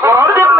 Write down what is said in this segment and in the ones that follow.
করার জন্য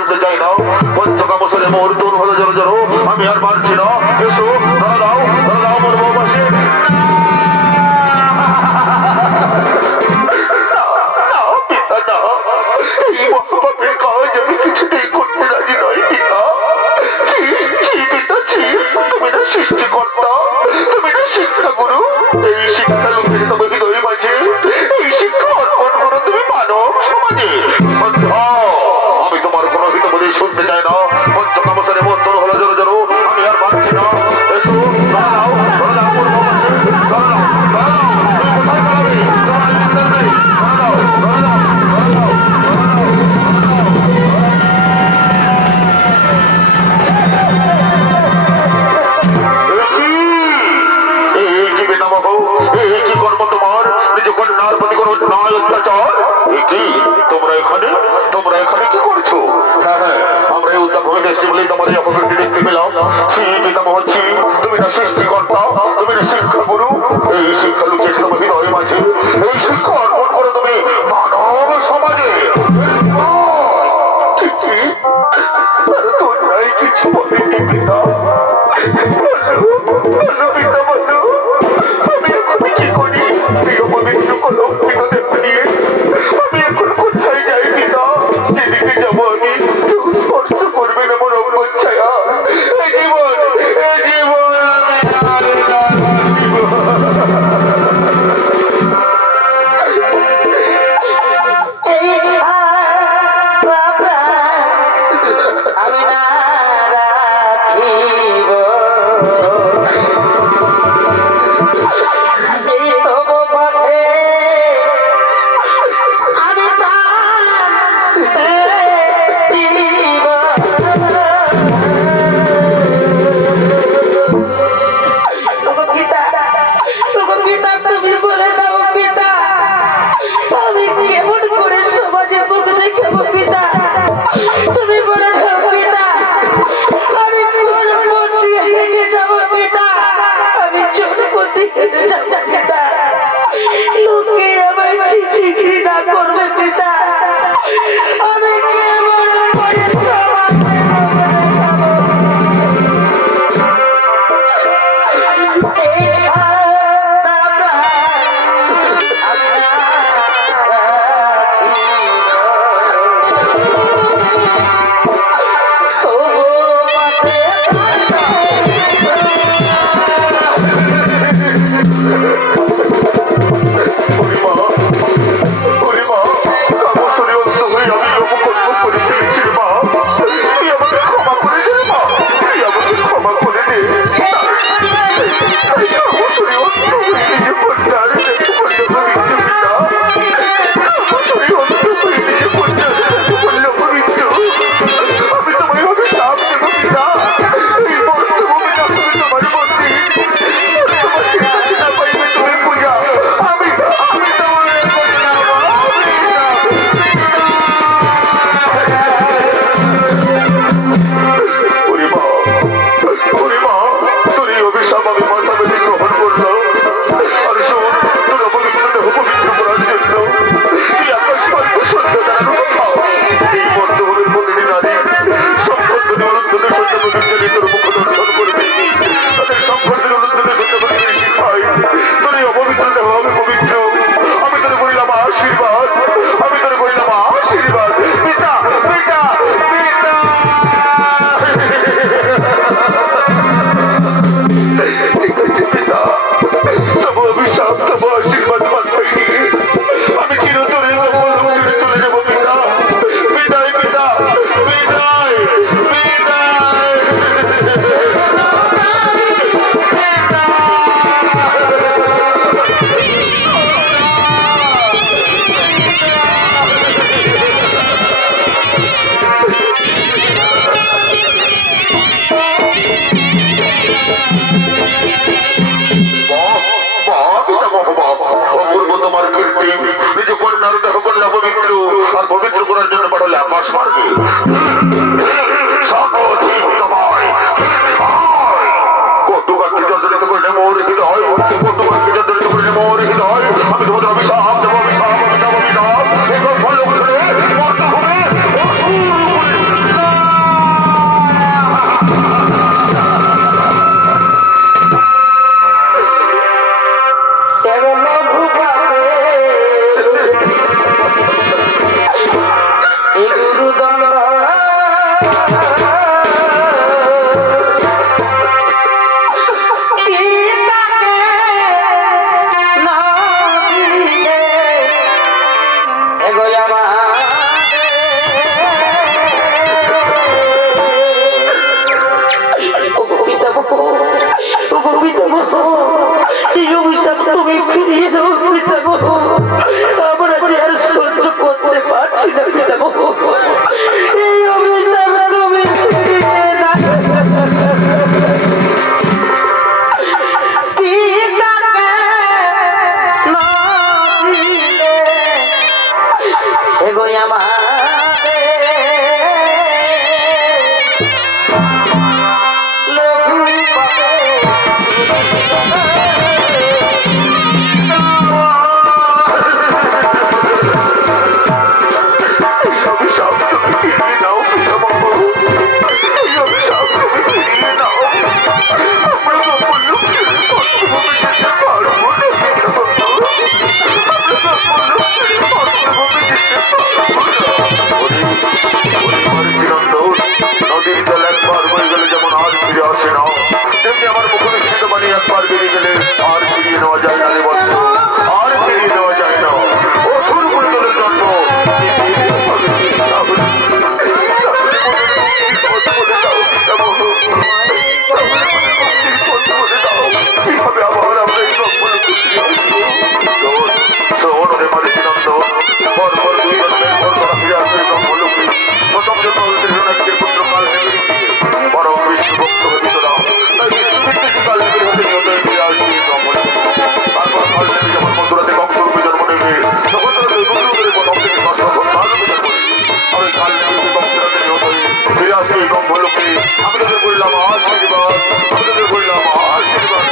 শুনতে চাই না। পঞ্চকামসরে মোর তোর হলো জড়ো জড়ো, আমি আর পারছি না। এসো ধরা দাও মোর বউবাসী। এই মহাপাপের কাজ আমি কিছুতেই করতে রাজি নই পিতা। তুমি না সৃষ্টিকর্তা, তুমি না শিক্ষাগুরু। এই শিক্ষা লোকের তবে হৃদয় মাঝে, এই শিক্ষা অর্পণ করো তুমি মানব সমাজে। আমি তোমার কোনো হিতবোধে শুনতে চাই না। পঞ্চকামসরে মোর তোর হলো জড়ো জড়ো, আমি আর পারছি না। এসো ধরা দাও মোর বউবাসী। ধরা দাও তুমি কোথায় পালাবে? তোমরা এখানে কি করছো? হ্যাঁ, আমরা এই উদ্যোগ হয়ে এসেছি বলেই তোমাদের অপকৃতি দেখতে পেলাম। হচ্ছি তুমি না সৃষ্টিকর্তা, তুমি না শিক্ষাগুরু। এই শিক্ষা লুকিয়েছে তোমার হৃদয় মাঝে, এই শিক্ষা অর্পণ করো তুমি মানব সমাজে। তোমরাই কিছু বলেনি পিতা। আমি এখন কি করি? পবিত্র কলঙ্কিত দেব নিয়ে আমি এখন কোথায় যাই পিতা? যেদিকে যাবো আমি স্পর্শ করবে না মোর অবচ্ছায়া। জীবন আমি না রাখিব পবিত্র করার জন্য পাঠালে আকাশ মার্গে কত কাঠকে যন্ত্রিত করে নেমো রেখে হয়, কত কাঠকে যন্ত্রিত করে নেমো রেখে হয়। আমি তোমাদের অভিশাপ দেবো, অভিশাপ অভিশাপ অভিশাপ। এই ফল করে দিয়ে দেবো পিতামহ। আমরা যে আর সহ্য করতে পারছি না পিতামহ, এই অভিশাপ তুমি ফিরিয়ে না। এগোই আমার আমার মুখনিষ্ঠিত বাণী একবার বেরিয়ে গেলে আর ফিরিয়ে নেওয়া যায় না রে বন্ধু, আর ফিরিয়ে নেওয়া যায় না। অসুর পরিজনের জন্ম কিভাবে আবার আমরা এই শহরে মারিচিনন্দ পরপর দুই জন্মের পর তারা ফিরে আসবে ব্রহ্মলোকে। প্রথম জন্ম হচ্ছে পুত্র কাল নেবে বরং বিষ্ণু ভক্ত হরিতরা, তাই বিষ্ণু কাল নেবে হতে নিয়ত ফিরে আসবে ব্রহ্মলোকে। তারপর কাল নেবে যখন মন্দিরাতে কক্ষরূপে জন্ম নেবে তখন তারা দৈবরূপে প্রথম থেকে কালরূপে জন্ম নেবে। আর ওই কাল নেবে কক্ষরাতে নিয়ত ফিরে আসবে ব্রহ্মলোকে। আমি তাদের বললাম আশীর্বাদ, আমি তাদের বললাম আশীর্বাদ।